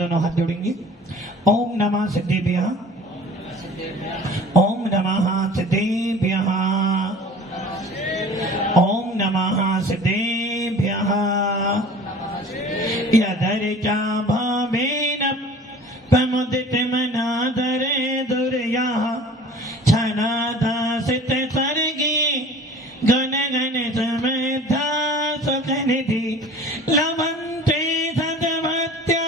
दोनों हाथ जोड़ेंगे। ओम नमः सिद्धेभ्यः, ओम नमः सिद्धेभ्यः, ओम नमः सिद्धेभ्यः। यदर्चा भावेन प्रमुदितमनादरे दुर्याः छनादासित सर्गे गण गण समृद्धा सुखनिधि लभन्ते सद्भक्त्या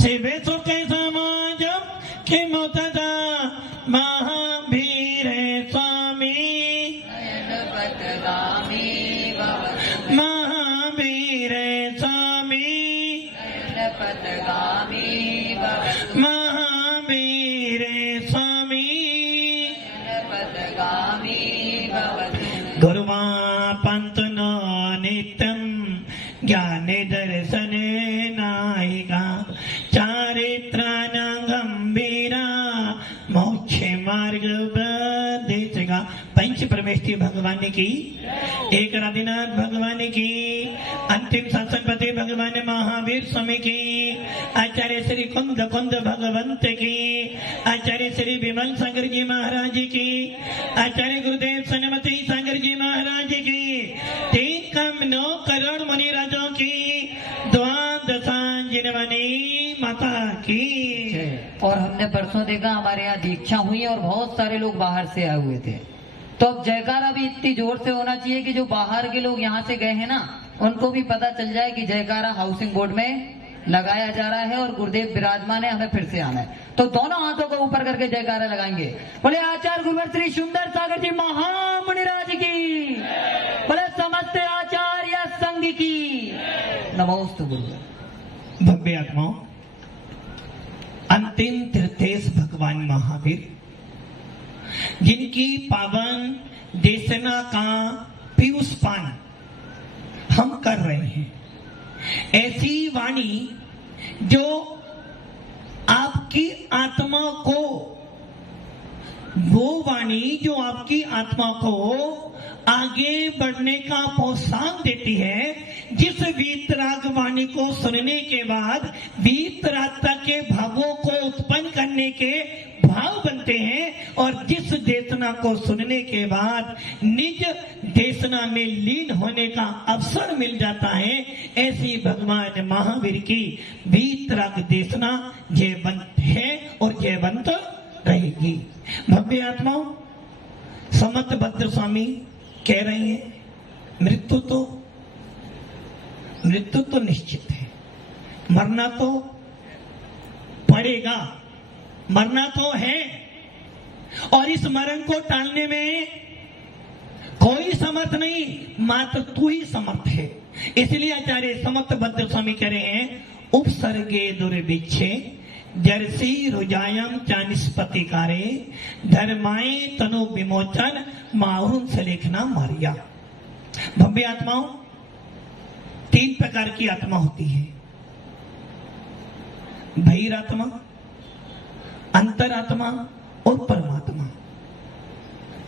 शिव सुख समाजं किमु तदा महावीर स्वामी महावीर स्वामी महावीर स्वामी गुरुवा पंतनो नित्यं ज्ञाने दर्शने नायिका चारित्राणां गंभीरा मोक्ष मार्ग उपदेशका। पंच परमेष्ठी भगवान की, एक आदिनाथ भगवान की, अंतिम शासनपति भगवान महावीर स्वामी की, आचार्य श्री कुंद कुंद भगवंत की, आचार्य श्री विमल सागर जी महाराज की, आचार्य गुरुदेव सनमती सागर जी महाराज की, 3 करोड़ मुनि राजों की, द्वादशांजनवनी माता की। और हमने परसों देखा हमारे यहाँ दीक्षा हुई और बहुत सारे लोग बाहर से आए हुए थे, तो अब जयकारा भी इतनी जोर से होना चाहिए कि जो बाहर के लोग यहाँ से गए हैं ना, उनको भी पता चल जाए कि जयकारा हाउसिंग बोर्ड में लगाया जा रहा है और गुरुदेव विराजमान है, हमें फिर से आना है। तो दोनों हाथों को ऊपर करके जयकारा लगाएंगे। बोले आचार्य गुरुवर श्री सुंदर सागर जी महामुनिराज की, बोले समस्त आचार्य संघ की नमोस्तु गुरु। भव्य आत्माओं, अंतिम तीर्थेश भगवान महावीर जिनकी पावन देशना का पीयूष पान हम कर रहे हैं, ऐसी वाणी जो आपकी आत्मा को, वो वाणी जो आपकी आत्मा को आगे बढ़ने का प्रोत्साहन देती है, जिस वीतराग वाणी को सुनने के बाद वीतरागता के भावों को उत्पन्न करने के भाव बनते हैं और जिस देशना को सुनने के बाद निज देशना में लीन होने का अवसर मिल जाता है, ऐसी भगवान महावीर की वीतराग देशना जयवंत है और जयवंत रहेगी। भव्य आत्माओं, समर्थ भद्र स्वामी कह रहे हैं मृत्यु तो निश्चित है, मरना तो पड़ेगा, मरना तो है, और इस मरण को टालने में कोई समर्थ नहीं, मात्र तू ही समर्थ है। इसलिए आचार्य समर्थ भद्र स्वामी कह रहे हैं उपसर्गे दुर्भिक्षे जर्सी रुजायम चानिस्पतिकारे धर्माए तनु विमोचन माहुन सलेखना मारिया। भव्य आत्माओं, 3 प्रकार की आत्मा होती है, बहिरात्मा, अंतरात्मा और परमात्मा।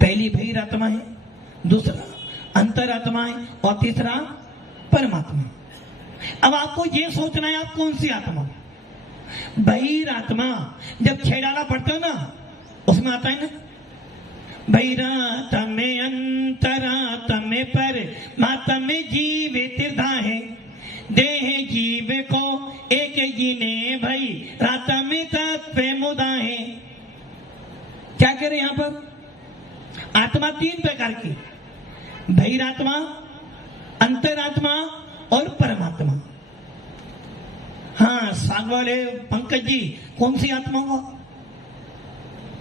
पहली बहिरात्मा है, दूसरा अंतरात्मा है और तीसरा परमात्मा। अब आपको ये सोचना है आप कौन सी आत्मा। बहिरात्मा जब छेड़ाला पढ़ते हो ना, उसमें आता है ना बहिरात्मे अंतरात्मे पर मातमे जीव तीर्था है देह जीव को एक जीने भई रात में तत्व मुदा है। क्या कह रहे यहाँ पर? आत्मा 3 प्रकार की, बहिरात्मा, अंतरात्मा और परमात्मा। हाँ, साग वाले पंकज जी, कौन सी आत्मा हुआ?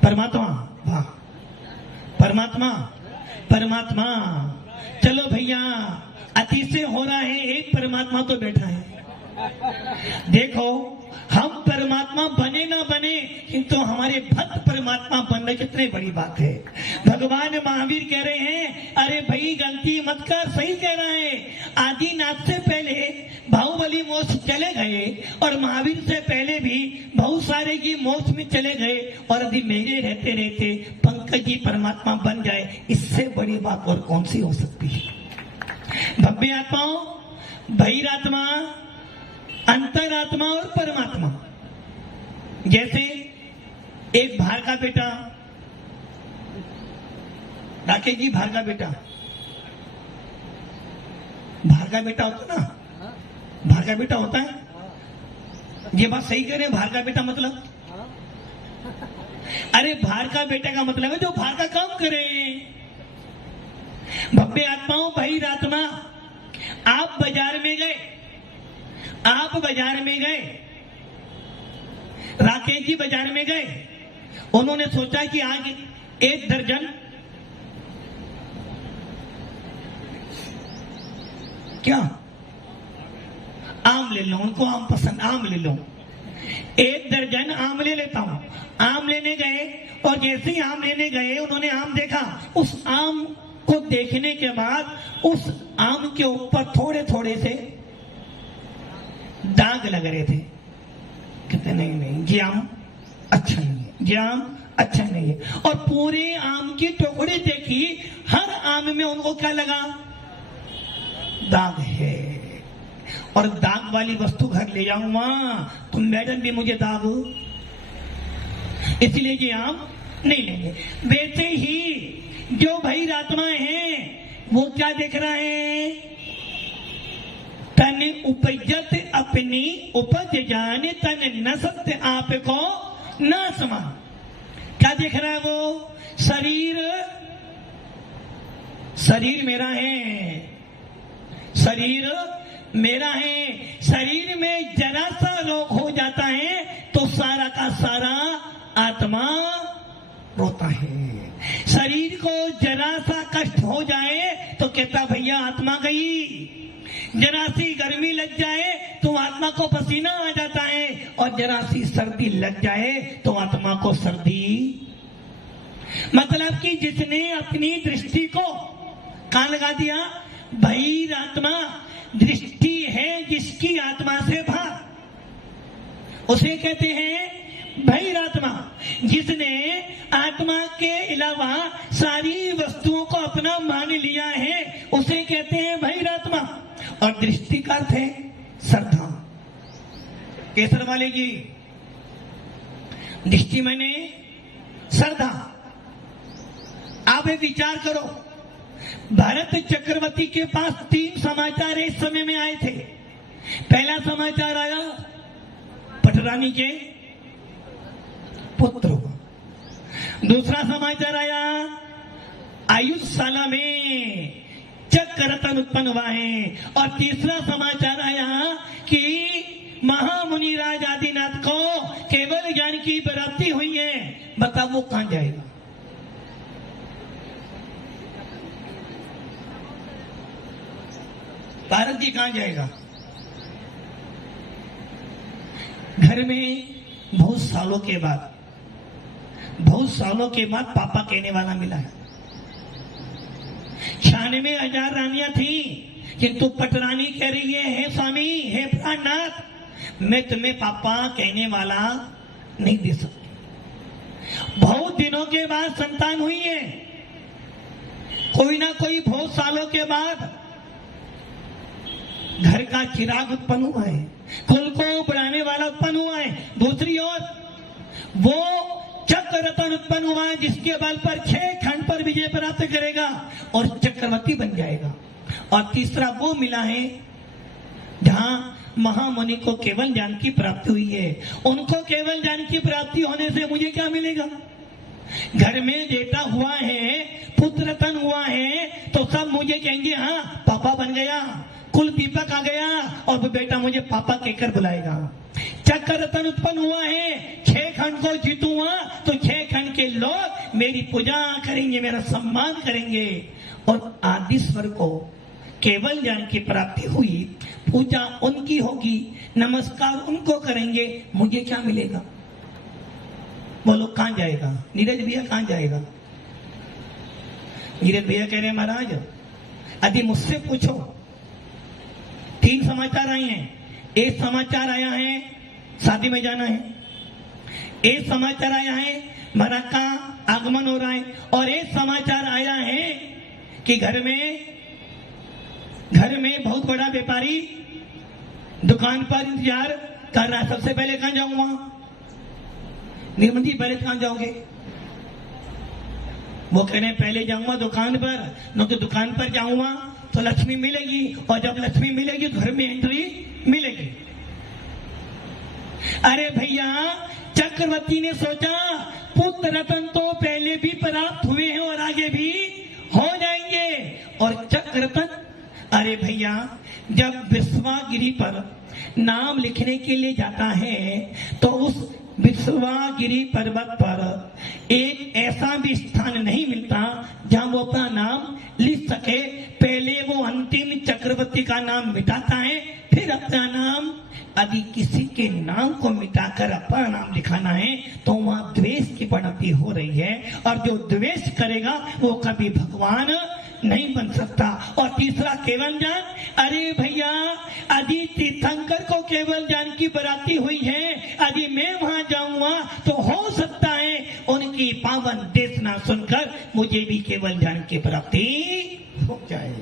परमात्मा। वाह, परमात्मा, परमात्मा। चलो भैया, अतिशय हो रहा है, एक परमात्मा तो बैठा है। देखो, हम परमात्मा बने ना बने, किंतु हमारे भक्त परमात्मा बनना कितनी बड़ी बात है। भगवान महावीर कह रहे हैं, अरे भाई गलती मत कर, सही कह रहा है। आदिनाथ से पहले बाहुबली मोक्ष चले गए और महावीर से पहले भी बहुत सारे की मोक्ष में चले गए, और अभी मेरे रहते रहते पंकज जी परमात्मा बन जाए, इससे बड़ी बात और कौन सी हो सकती है। भव्य आत्माओं, बहिरात्मा, अंतरात्मा और परमात्मा, जैसे एक भार का बेटा, राकेश जी, भार का बेटा होता ना, भार का बेटा होता है। ये बात सही कह रहे हैं, भार का बेटा मतलब? अरे भार का बेटा का मतलब है जो भार का काम करे। भव्य आत्माओं, बहिरात्मा, आप बाजार में गए, राकेश जी बाजार में गए, उन्होंने सोचा कि आगे 1 दर्जन क्या आम ले लो, उनको आम पसंद, आम ले लो, 1 दर्जन आम ले लेता हूं। आम लेने गए और जैसे ही आम लेने गए उन्होंने आम देखा। उस आम को देखने के बाद उस आम के ऊपर थोड़े थोड़े से दाग लग रहे थे। कहते नहीं, ये आम अच्छा नहीं है, ये आम अच्छा नहीं है। और पूरे आम की टुकड़ी देखी, हर आम में उनको क्या लगा? दाग है। और दाग वाली वस्तु घर ले जाऊंगा तो मैडम भी मुझे दाग, इसलिए ये आम नहीं लेंगे। वैसे ही जो बहिरात्माएं हैं वो क्या देख रहे हैं? तन उपजत अपनी उपज जाने, तन नसत आपको ना समा। क्या देख रहा है वो? शरीर मेरा है, शरीर मेरा है। शरीर में जरा सा रोग हो जाता है तो सारा का सारा आत्मा रोता है। शरीर को जरा सा कष्ट हो जाए तो कहता भैया आत्मा गई। जरा सी गर्मी लग जाए तो आत्मा को पसीना आ जाता है, और जरा सी सर्दी लग जाए तो आत्मा को सर्दी। मतलब कि जिसने अपनी दृष्टि को कहां लगा दिया? बहिरात्मा दृष्टि है जिसकी आत्मा से भाग, उसे कहते हैं बहिरात्मा। जिसने आत्मा के अलावा सारी वस्तुओं को अपना मान लिया है उसे कहते हैं बहिरात्मा। और दृष्टि का अर्थ है श्रद्धा। केसर वाले जी, दृष्टि मैंने श्रद्धा। आप एक विचार करो, भरत चक्रवर्ती के पास 3 समाचार इस समय में आए थे। पहला समाचार आया पटरानी के पुत्र, दूसरा समाचार आया आयुषशाला में चक्ररत्न उत्पन्न हुआ है, और तीसरा समाचार आया कि महामुनि राज आदिनाथ को केवल ज्ञान की प्राप्ति हुई है। बताओ वो कहां जाएगा? भारत जी कहां जाएगा? घर में बहुत सालों के बाद पापा कहने वाला मिला है। 96,000 रानियां थी, किंतु पटरानी कह रही है हे स्वामी, हे प्राणनाथ, मैं तुम्हें पापा कहने वाला नहीं दे सकती। बहुत दिनों के बाद संतान हुई है, कोई ना कोई बहुत सालों के बाद घर का चिराग उत्पन्न हुआ है, कुल को बढ़ाने वाला उत्पन्न हुआ है। दूसरी ओर वो चक्ररत्न उत्पन्न हुआ है जिसके बल पर 6 खंड पर विजय प्राप्त करेगा और चक्रवर्ती बन जाएगा। और तीसरा वो मिला है जहां महामुनि को केवल ज्ञान की प्राप्ति हुई है। उनको केवल ज्ञान की प्राप्ति होने से मुझे क्या मिलेगा? घर में बेटा हुआ है, पुत्र रत्न हुआ है, तो सब मुझे कहेंगे हाँ पापा बन गया, कुल दीपक आ गया, और वो बेटा मुझे पापा कहकर बुलाएगा। चक्र रत्न उत्पन्न हुआ है, 6 खंड को जीतूंगा तो 6 खंड के लोग मेरी पूजा करेंगे, मेरा सम्मान करेंगे। और आदिश्वर को केवल ज्ञान की प्राप्ति हुई, पूजा उनकी होगी, नमस्कार उनको करेंगे, मुझे क्या मिलेगा? बोलो कहां जाएगा? नीरज भैया कहां जाएगा? नीरज भैया कह रहे महाराज यदि मुझसे पूछो, 3 समाचार आए हैं। एक समाचार आया है शादी में जाना है, एक समाचार आया है महाराज का आगमन हो रहा है, और एक समाचार आया है कि घर में बहुत बड़ा व्यापारी दुकान पर इंतजार कर रहा है। सबसे पहले कहां जाऊंगा? निर्मल जी पहले कहाँ जाओगे? वो कह रहे पहले जाऊंगा दुकान पर, न तो दुकान पर जाऊंगा तो लक्ष्मी मिलेगी, और जब लक्ष्मी मिलेगी घर में एंट्री मिलेगी। अरे भैया, चक्रवर्ती ने सोचा पुत्र रत्न तो पहले भी प्राप्त हुए हैं और आगे भी हो जाएंगे, और चक्र रत्न, अरे भैया जब विश्वागिरी पर नाम लिखने के लिए जाता है तो उस विश्वागिरी पर्वत पर एक ऐसा भी स्थान नहीं मिलता जहां वो अपना नाम लिख सके। पहले वो अंतिम चक्रवर्ती का नाम मिटाता है, फिर अपना नाम। यदि किसी के नाम को मिटाकर अपना नाम लिखाना है तो वहां द्वेष की बढ़ोतरी हो रही है, और जो द्वेष करेगा वो कभी भगवान नहीं बन सकता। और तीसरा केवल ज्ञान, अरे भैया यदि तीर्थंकर को केवल ज्ञान की बराती हुई है, यदि मैं वहां जाऊंगा तो हो सकता है उनकी पावन देशना सुनकर मुझे भी केवल ज्ञान की प्राप्ति हो जाए।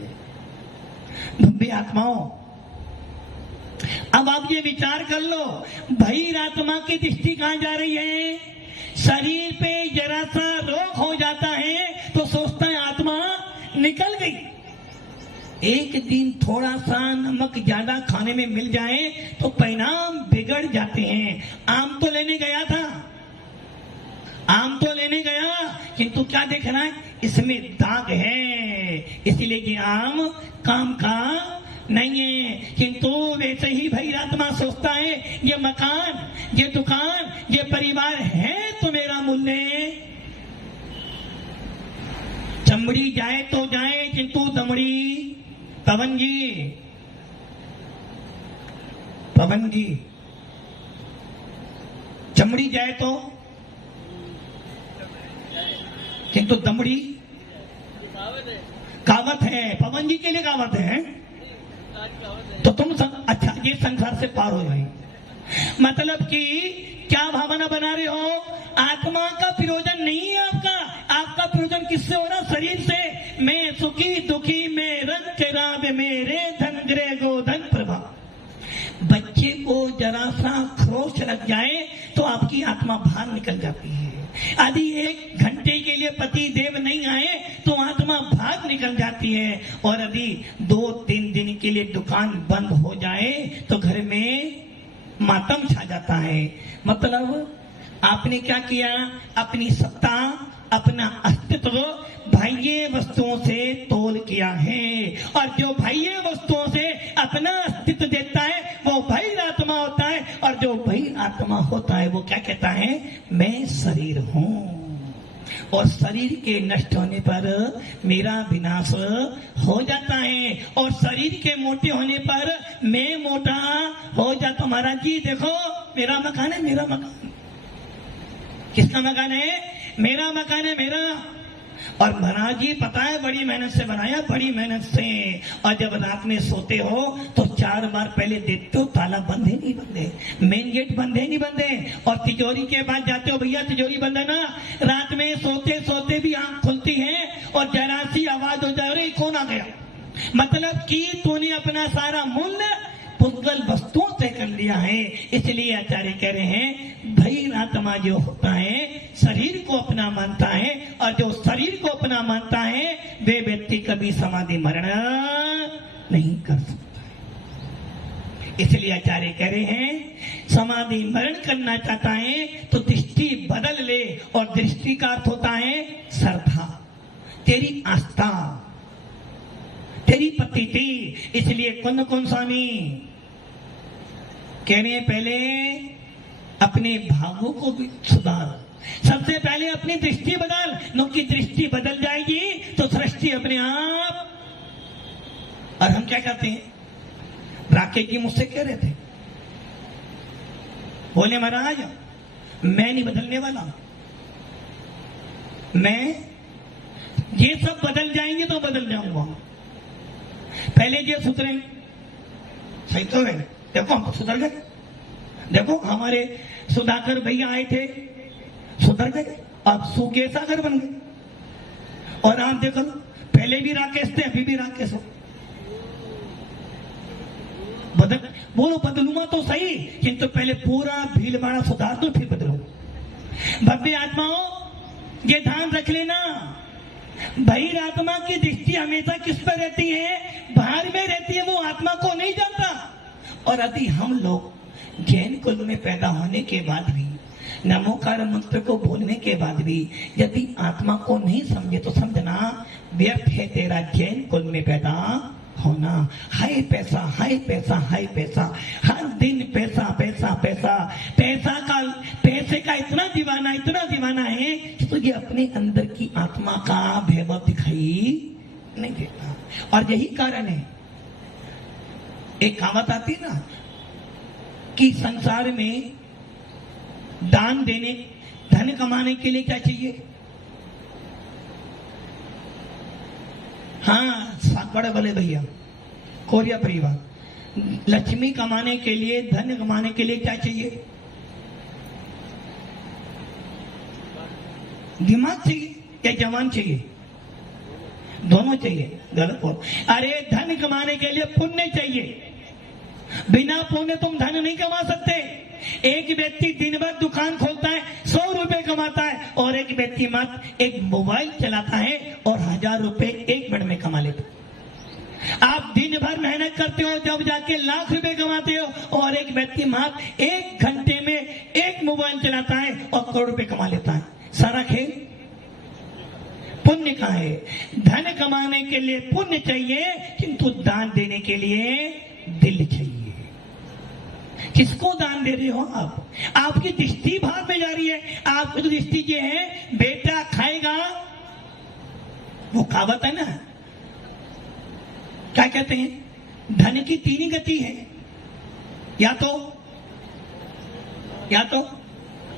भव्य आत्माओं, अब आप ये विचार कर लो, भैर आत्मा की दृष्टि कहां जा रही है? शरीर पे जरा सा रोग हो जाता है तो सोचता है आत्मा निकल गई। एक दिन थोड़ा सा नमक ज्यादा खाने में मिल जाए तो परिणाम बिगड़ जाते हैं। आम तो लेने गया था, आम तो लेने गया, किंतु क्या देख रहा है? इसमें दाग है, इसलिए कि आम काम का नहीं है। किंतु वैसे ही भैरात्मा सोचता है ये मकान, ये दुकान, ये परिवार है तो मेरा मूल्य। चमड़ी जाए तो जाए, किंतु दमड़ी, पवन जी चमड़ी जाए तो, किंतु दमड़ी कहावत है, पवन जी के लिए कहावत है। तो तुम अच्छा ये संसार से पार हो जाए, मतलब कि क्या भावना बना रहे हो? आत्मा का प्रयोजन नहीं है आपका, आपका प्रयोजन किससे हो रहा? शरीर से। मैं सुखी दुखी में रंग के राब मेरे धन ग्रे गोधन प्रभा। बच्चे को जरा सा खरोच लग जाए तो आपकी आत्मा बाहर निकल जाती है। यदि 1 घंटे के लिए पति देव नहीं आए तो आत्मा भाग निकल जाती है, और यदि 2-3 दिन के लिए दुकान बंद हो जाए तो घर में मातम छा जाता है। मतलब आपने क्या किया? अपनी सत्ता, अपना अस्तित्व बाह्य वस्तुओं से तोल किया है, और जो बाह्य वस्तुओं से अपना अस्तित्व देता है वो बहिर आत्मा होता है, और जो बहिर आत्मा होता है वो क्या कहता है? मैं शरीर हूँ, और शरीर के नष्ट होने पर मेरा विनाश हो जाता है, और शरीर के मोटे होने पर मैं मोटा हो जाता। महाराज जी देखो, मेरा मकान है, मेरा मकान। किसका मकान है? मेरा मकान है, मेरा। और महाराज जी पता है बड़ी मेहनत से बनाया, बड़ी मेहनत से। और जब रात में सोते हो तो 4 बार पहले देखते हो ताला बंद है नहीं बंद है, मेन गेट बंद है नहीं बंद है, और तिजोरी के पास जाते हो, भैया तिजोरी बंद है ना। रात में सोते सोते भी आंख खुलती है और जरा सी आवाज हो जाए, अरे कौन आ गया। मतलब कि तूने अपना सारा मूल्य पुद्गल वस्तुओं से कर लिया है। इसलिए आचार्य कह रहे हैं बहिर आत्मा जो होता है शरीर को अपना मानता है, और जो शरीर को अपना मानता है वे व्यक्ति कभी समाधि मरण नहीं कर सकता। इसलिए आचार्य कह रहे हैं समाधि मरण करना चाहता है तो दृष्टि बदल ले, और दृष्टि का अर्थ होता है श्रद्धा, तेरी आस्था, तेरी पतिति। इसलिए कुंद स्वामी कह रहे हैं पहले अपने भावों को भी सुधार, सबसे पहले अपनी दृष्टि बदल। उनकी दृष्टि बदल जाएगी तो सृष्टि अपने आप। और हम क्या करते हैं? राकेश जी मुझसे कह रहे थे, बोले महाराज मैं नहीं बदलने वाला, मैं ये सब बदल जाएंगे तो बदल जाऊंगा, पहले ये सुधरे। सही तो है, देखो हम सुधर गए। देखो हमारे सुधाकर भैया आए थे, सुधर गए, अब सूखे सागर बन गए। और आप देखो पहले भी राकेश थे, अभी भी राकेश हो। बोलो बदलूंगा तो सही, किंतु पहले पूरा भीलवाड़ा सुधार दो फिर बदलो। भव्य आत्माओं, ये ध्यान रख लेना, बहिर आत्मा की दृष्टि हमेशा किस पर रहती है? बाहर में रहती है, वो आत्मा को नहीं जानता। और यदि हम लोग जैन कुल में पैदा होने के बाद भी, नमोकार मंत्र को बोलने के बाद भी यदि आत्मा को नहीं समझे तो समझना व्यर्थ है तेरा जैन कुल में पैदा होना। हाय पैसा, हाय पैसा, हाय पैसा, हर दिन पैसा पैसा पैसा, पैसे का इतना दीवाना है कि तुझे अपने अंदर की आत्मा का वैभव दिखाई नहीं देता। और यही कारण है, एक कहावत आती है ना कि संसार में दान देने, धन कमाने के लिए क्या चाहिए? हाँ, बड़े वाले भैया, कोरिया परिवार, लक्ष्मी कमाने के लिए, धन कमाने के लिए क्या चाहिए? दिमाग चाहिए या जवान चाहिए? दोनों चाहिए। गलत बोल। अरे धन कमाने के लिए पुण्य चाहिए, बिना पुण्य तुम धन नहीं कमा सकते। एक व्यक्ति दिन भर दुकान खोलता है, 100 रुपए कमाता है, और एक व्यक्ति मात्र एक मोबाइल चलाता है और 1000 रुपए एक मिनट में कमा लेता है। आप दिन भर मेहनत करते हो, जब जाके लाख रुपए कमाते हो, और एक व्यक्ति मात्र 1 घंटे में एक मोबाइल चलाता है और करोड़ रुपए कमा लेता है। सारा खेल पुण्य का है। धन कमाने के लिए पुण्य चाहिए, किंतु दान देने के लिए दिल चाहिए। किसको दान दे रहे हो आप? आपकी दृष्टि बाहर में जा रही है। आपकी तो दृष्टि ये है, बेटा खाएगा, वो कहावत है ना, क्या कहते हैं, धन की 3 ही गति है, या तो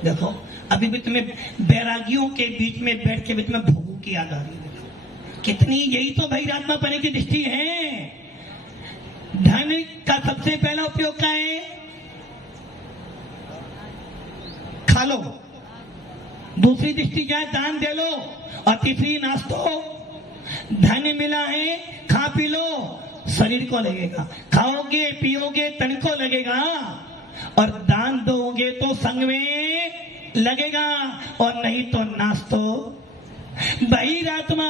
देखो, अभी भी तुम्हें बैरागियों के बीच में बैठ के बीच में भोगू की याद आ रही है कितनी। यही तो बहिरात्मा पने की दृष्टि है। धन का सबसे पहला उपयोग क्या है? खा लो। दूसरी दृष्टि क्या है? दान दे लो। और तीसरी नाश्तो, धन मिला है, खा पी लो, शरीर को लगेगा, खाओगे पियोगे तन को लगेगा, और दान दोगे तो संग में लगेगा, और नहीं तो नाश्तो। बहिरात्मा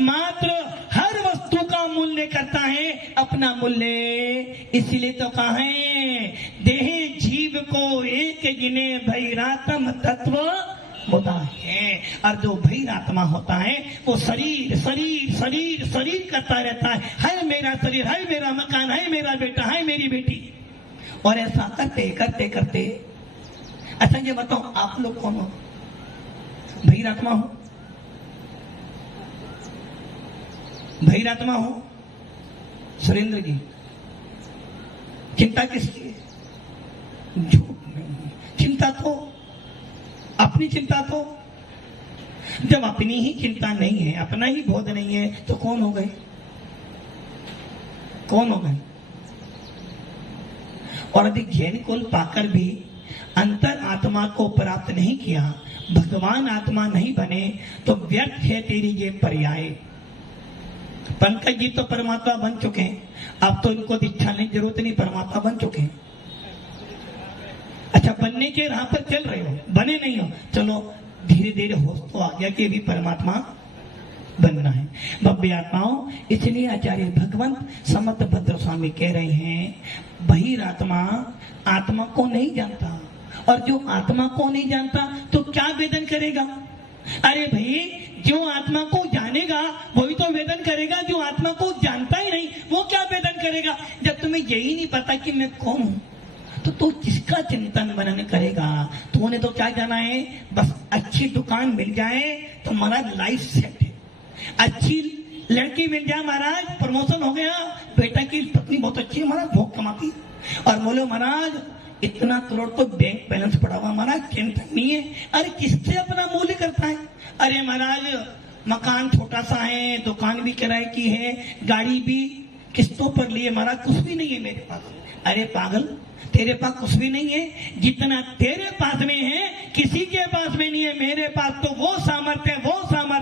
मात्र हर वस्तु का मूल्य करता है, अपना मूल्य। इसलिए तो कहा है, देह जीव को एक गिने बहिरात्म तत्व होता है। और जो बहिरात्मा होता है वो शरीर शरीर शरीर शरीर करता रहता है मेरा शरीर, है मेरा मकान, है मेरा बेटा, है मेरी बेटी। और ऐसा करते करते करते, अच्छा ये बताओ, आप लोग कौन हो? बहिरात्मा हो? बहिरात्मा हो? सुरेंद्र जी, चिंता किसकी? झूठ नहीं, चिंता तो अपनी चिंता तो, जब अपनी ही चिंता नहीं है, अपना ही बोध नहीं है, तो कौन हो गए? कौन हो गए? और यदि जैन कुल पाकर भी अंतर आत्मा को प्राप्त नहीं किया, भगवान आत्मा नहीं बने, तो व्यर्थ है तेरी ये पर्याय। पंकज जी तो परमात्मा बन चुके हैं, अब तो इनको दीक्षा लेने की जरूरत नहीं, परमात्मा बन चुके हैं। अच्छा, बनने के राह पर चल रहे हो, बने नहीं हो, चलो धीरे धीरे होश तो आ गया कि भी परमात्मा बनना है। भव्य आत्माओं, इसलिए आचार्य भगवंत समर्थ भद्र स्वामी कह रहे हैं, बहिरात्मा आत्मा को नहीं जानता, और जो आत्मा को नहीं जानता तो क्या वेदन करेगा? अरे भाई, जो आत्मा को जानेगा वही तो वेदन करेगा, जो आत्मा को जानता ही नहीं वो क्या वेदन करेगा? जब तुम्हें यही नहीं पता कि मैं कौन हूं, तो किसका चिंतन मनन करेगा? तूने तो क्या जाना है, बस अच्छी दुकान मिल जाए तो महाराज लाइफ सेट है, अच्छी लड़की मिल जाए महाराज प्रमोशन हो गया, बेटा की पत्नी बहुत अच्छी है महाराज, बहुत कमाती, और बोलो महाराज इतना करोड़ तो बैंक बैलेंस पड़ा हुआ महाराज, चिंता नहीं है। अरे किससे अपना मूल्य करता है? अरे महाराज मकान छोटा सा है, दुकान भी किराए की है, गाड़ी भी किस्तों पर लिए महाराज, कुछ भी नहीं है मेरे पास। अरे पागल, तेरे पास कुछ भी नहीं है, जितना तेरे पास में है किसी के पास में नहीं है। मेरे पास तो वो सामर्थ्य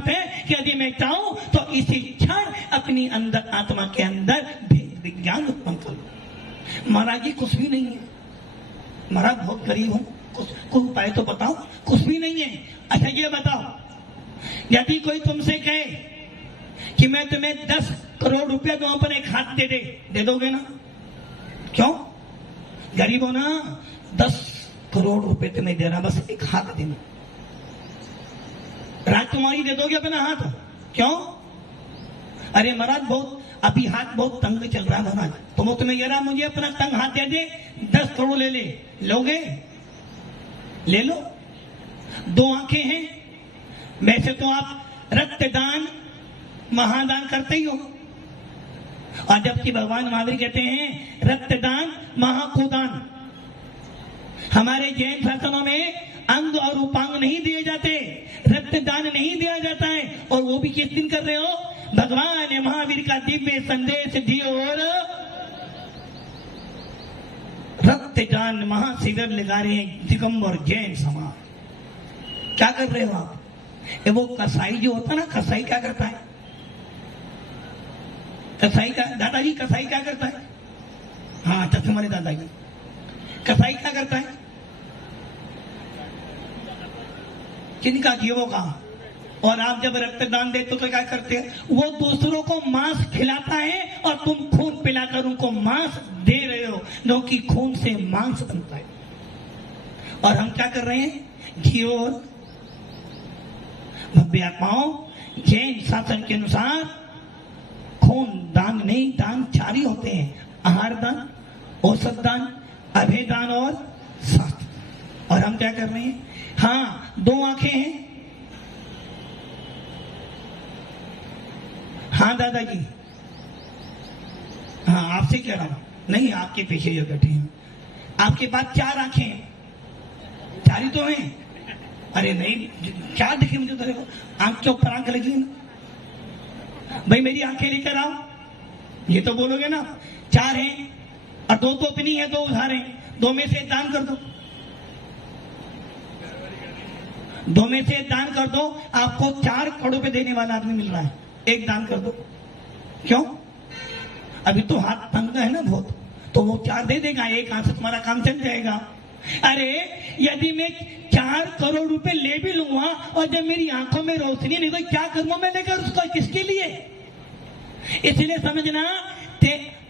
है कि यदि मैं चाहूं तो इसी क्षण अपनी अंदर आत्मा के अंदर भेद विज्ञान उत्पन्न कर लूं। महाराज जी कुछ भी नहीं है महाराज, बहुत गरीब हूं, कोई उपाय तो बताओ। कुछ भी नहीं है। अच्छा ये बताओ, यदि कोई तुमसे कहे कि मैं तुम्हें 10 करोड़ रुपया दूं, अपन एक हाथ दे दोगे ना? क्यों? गरीब हो ना, 10 करोड़ रुपए तुम्हें देना, बस एक हाथ देना। राजकुमारी दे दोगे अपना हाथ? क्यों? अरे महाराज बहुत अभी हाथ बहुत तंग चल रहा है महाराज, तो वो तुम्हें ये रहा मुझे अपना तंग हाथ दे दे, 10 करोड़ ले लोगे? ले लो। 2 आंखें हैं, वैसे तो आप रक्तदान महादान करते ही हो, और जबकि भगवान महावीर कहते हैं रक्तदान महाकोदान। हमारे जैन शासनों में अंग और उपांग नहीं दिए जाते, रक्तदान नहीं दिया जाता है। और वो भी किस दिन कर रहे हो? भगवान महावीर का दिव्य संदेश दियो और रक्तदान महाशिविर लगा रहे हैं दिगंबर जैन समाज। क्या कर रहे हो आप? वो कसाई जो होता है ना, कसाई क्या करता है? कसाई का दादाजी, कसाई क्या करता है? हाँ, चश्मे वाले दादाजी। कसाई क्या करता है? किनका? जीवों का। और आप जब रक्तदान देते हो तो क्या करते हैं? वो दूसरों को मांस खिलाता है और तुम खून पिलाकर उनको मांस दे रहे हो, जो कि खून से मांस बनता है। और हम क्या कर रहे हैं? घी और भव्य आत्माओं, जैन शासन के अनुसार खून दान नहीं, दान 4 ही होते हैं: आहार दान, औषध दान, अभय दान और शास्त्र। और हम क्या कर रहे हैं? हाँ, 2 आंखें हैं। हाँ दादाजी, हाँ आपसे कह रहा हूं, नहीं आपके पीछे जो बैठे हैं, आपके पास 4 आंखें हैं। 4 ही तो हैं। अरे नहीं, 4 दिखे मुझे तेरे को, आंख के ऊपर आंख लगी ना भाई, मेरी आंखें लेकर आओ। ये तो बोलोगे ना 4 हैं और 2 तो अपनी है, 2 उधार हैं, 2 में से दान कर दो, 2 में से दान कर दो। आपको 4 करोड़ रुपए देने वाला आदमी मिल रहा है, 1 दान कर दो। क्यों? अभी तो हाथ तंग है ना बहुत, तो वो 4 दे देगा, 1 हाथ से तुम्हारा काम चल जाएगा। अरे यदि मैं 4 करोड़ रुपए ले भी लूंगा और जब मेरी आंखों में रोशनी नहीं तो क्या करूंगा मैं लेकर उसका? किसके लिए? इसलिए समझना,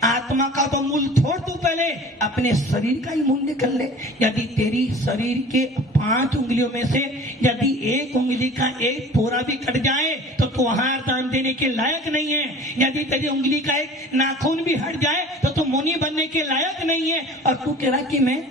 आत्मा का तो मूल छोड़, तू पहले अपने शरीर का ही मूल्य कर ले। यदि तेरी शरीर के 5 उंगलियों में से यदि 1 उंगली का 1 पोरा भी कट जाए तो तू आहार दान देने के लायक नहीं है। यदि तेरी उंगली का 1 नाखून भी हट जाए तो तू मुनि बनने के लायक नहीं है। और तू कह रहा कि मैं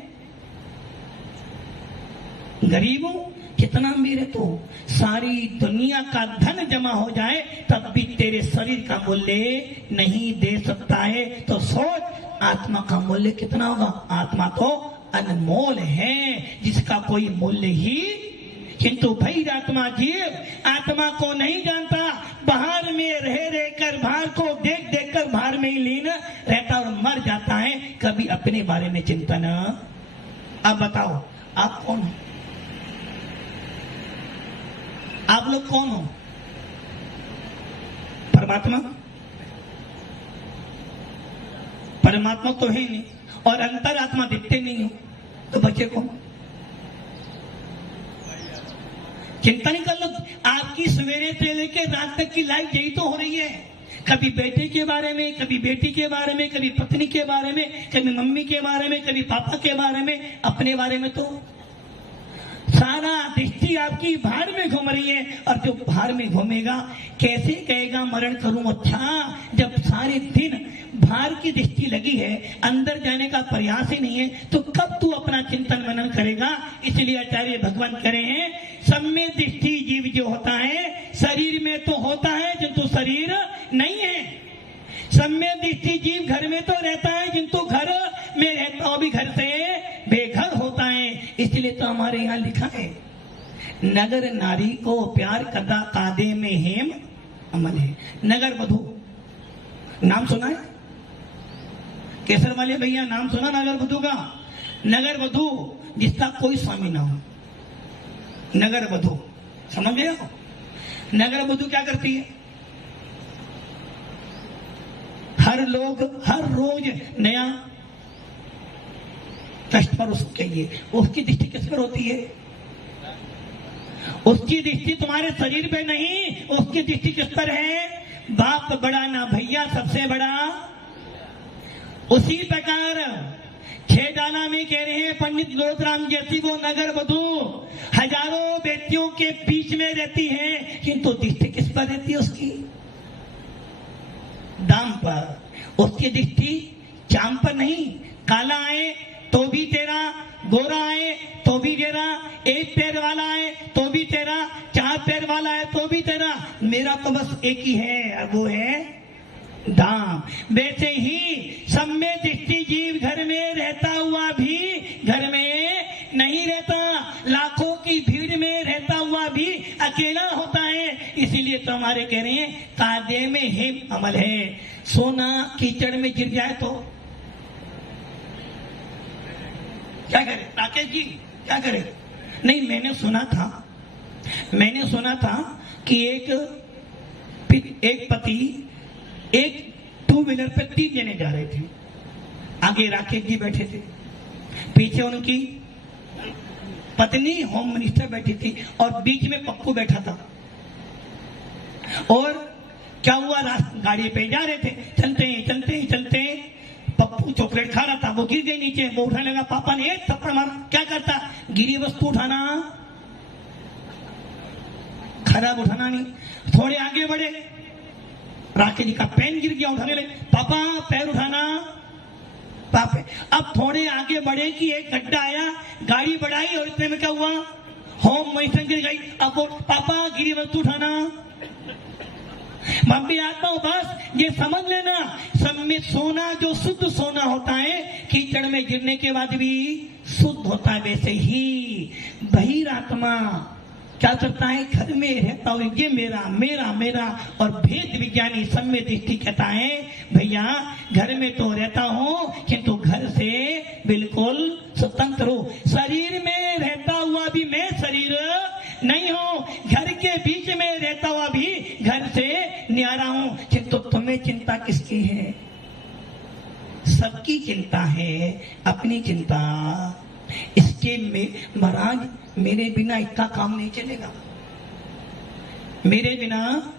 गरीब हूं, कितना अमीर है तू? सारी दुनिया का धन जमा हो जाए तब भी तेरे शरीर का मूल्य नहीं दे सकता है। तो सोच, आत्मा का मूल्य कितना होगा? आत्मा तो अनमोल है, जिसका कोई मूल्य ही। किंतु भाई आत्मा जीव आत्मा को नहीं जानता, बाहर में रह कर बाहर को देख देख कर बाहर में ही लीन रहता और मर जाता है, कभी अपने बारे में चिंतन। अब बताओ आप कौन हो? आप लोग कौन हो? परमात्मा? परमात्मा तो है नहीं, और अंतरात्मा दिखते नहीं हो, तो बचे कौन? चिंता नहीं कर लो, आपकी सवेरे से लेकर रात तक की लाइफ यही तो हो रही है। कभी बेटे के बारे में, कभी बेटी के बारे में, कभी पत्नी के बारे में, कभी मम्मी के बारे में, कभी पापा के बारे में, अपने बारे में। तो सारा दृष्टि आपकी बाहर में घूम रही है, और जो बाहर में घूमेगा कैसे कहेगा मरण करूं? अच्छा, जब सारे दिन बाहर की दृष्टि लगी है, अंदर जाने का प्रयास ही नहीं है, तो कब तू अपना चिंतन मनन करेगा? इसलिए आचार्य भगवान कह रहे हैं, सम्य दृष्टि जीव जो होता है शरीर में तो होता है किंतु शरीर नहीं है। सम्य दृष्टि जीव घर में तो रहता है किंतु घर में रहता हो भी घर से बेघर होता है। इसलिए तो हमारे यहाँ लिखा है, नगर नारी को प्यार कदा कादे में हेम अमल है। नगर वधू नाम सुना है? केसर वाले भैया नाम सुना नगर वधू का? नगर वधू जिसका कोई स्वामी ना हो, नगर वधू, समझ गए हो? नगर वधू क्या करती है? हर रोज नया कष्ट पर उसके लिए, उसकी दृष्टि किस पर होती है? उसकी दृष्टि तुम्हारे शरीर पे नहीं, उसकी दृष्टि किस पर है? बाप बड़ा ना भैया सबसे बड़ा। उसी प्रकार छेदाना में कह रहे हैं पंडित लोकराम जैसी वो नगर वधु हजारों व्यक्तियों के बीच में रहती है, किंतु दृष्टि किस पर रहती है? उसकी दाम पर। उसकी दृष्टि चाम पर नहीं। काला आए तो भी तेरा, गोरा आए तो भी तेरा, एक पैर वाला आए तो भी तेरा, चार पैर वाला है तो भी तेरा, मेरा तो बस एक ही है और वो है दाम। वैसे ही सब में दृष्टि जीव घर में रहता हुआ भी घर में नहीं रहता, लाखों की भीड़ में रहता हुआ भी अकेला होता है। इसीलिए तो हमारे कह रहे हैं कायदे में हेम अमल है। सोना कीचड़ में गिर जाए तो क्या करे राकेश जी, क्या करे? नहीं, मैंने सुना था कि एक पति एक टू व्हीलर पे 3 जने जा रहे थे। आगे राकेश जी बैठे थे, पीछे उनकी पत्नी होम मिनिस्टर बैठी थी और बीच में पप्पू बैठा था। और क्या हुआ, गाड़ी पे जा रहे थे, चलते पप्पू चॉकलेट खा रहा था, वो गिर गई नीचे। वो उठाने लगा, पापा ने एक थप्पड़ मारा। क्या करता? गिरी वस्तु उठाना खराब, उठाना नहीं। थोड़े आगे बढ़े, राकेश जी का पेन गिर गया, उठाने लगे, पापा पैर उठाना। पापा अब थोड़े आगे बढ़े कि एक गड्ढा आया, गाड़ी बढ़ाई और इतने में क्या हुआ, होम मिनिस्टर गिर गई। अब वो पापा गिरी वस्तु उठाना। मम्मी आता हूं, बस ये समझ लेना, सब में सोना जो शुद्ध सोना होता है कीचड़ में गिरने के बाद भी शुद्ध होता है। वैसे ही बहिरात्मा क्या करता है? घर में रहता हो, ये मेरा मेरा मेरा, और भेद विज्ञानी सब में दृष्टि कहता है भैया घर में तो रहता हूं किंतु घर से बिल्कुल स्वतंत्र हो। शरीर में रहता हुआ भी मैं शरीर नहीं हूं, घर के बीच में रहता हुआ भी घर से न्यारा हूं। किंतु तुम्हें चिंता किसकी है? सबकी चिंता है, अपनी चिंता। इसके में महाराज मेरे बिना इतना काम नहीं चलेगा। मेरे बिना,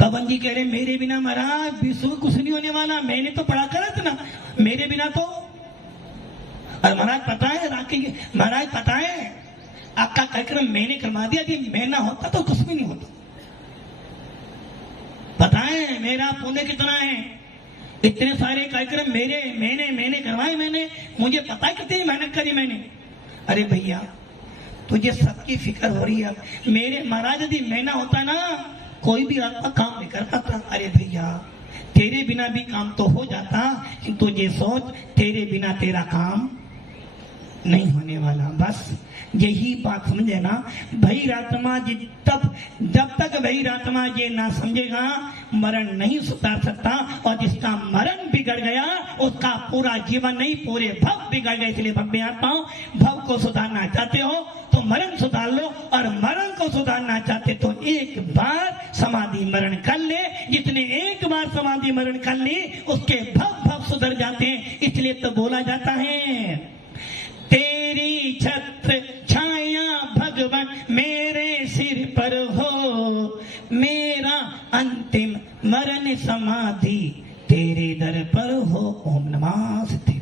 पवन जी कह रहे मेरे बिना महाराज विश्व कुछ नहीं होने वाला। मैंने तो पढ़ा करा था ना, मेरे बिना तो। और महाराज पता है राकेश, महाराज पता है आपका कार्यक्रम मैंने करवा दिया, यदि मैं ना होता तो कुछ भी नहीं होता। पता है मेरा पुण्य कितना है, इतने सारे कार्यक्रम मैंने करवाए। मुझे पता है कितनी मेहनत करी मैंने। अरे भैया तुझे सबकी फिक्र हो रही है। मेरे महाराज यदि मैं ना होता ना कोई भी आपका काम नहीं कर पाता। अरे भैया तेरे बिना भी काम तो हो जाता, किंतु ये सोच तेरे बिना तेरा काम नहीं होने वाला। बस यही बात समझे ना। बहिरात्मा जब तक बहिरात्मा ये ना समझेगा मरण नहीं सुधार सकता, और जिसका मरण बिगड़ गया उसका पूरा जीवन नहीं पूरे भव बिगड़ गए। इसलिए भव में आता हूं, भव को सुधारना चाहते हो तो मरण सुधार लो, और मरण को सुधारना चाहते तो एक बार समाधि मरण कर ले। जितने एक बार समाधि मरण कर ली उसके भव सुधर जाते हैं। इसलिए तो बोला जाता है तेरी छत्र छाया भगवान मेरे सिर पर हो, मेरा अंतिम मरण समाधि तेरे दर पर हो। ओम नमः शिवाय।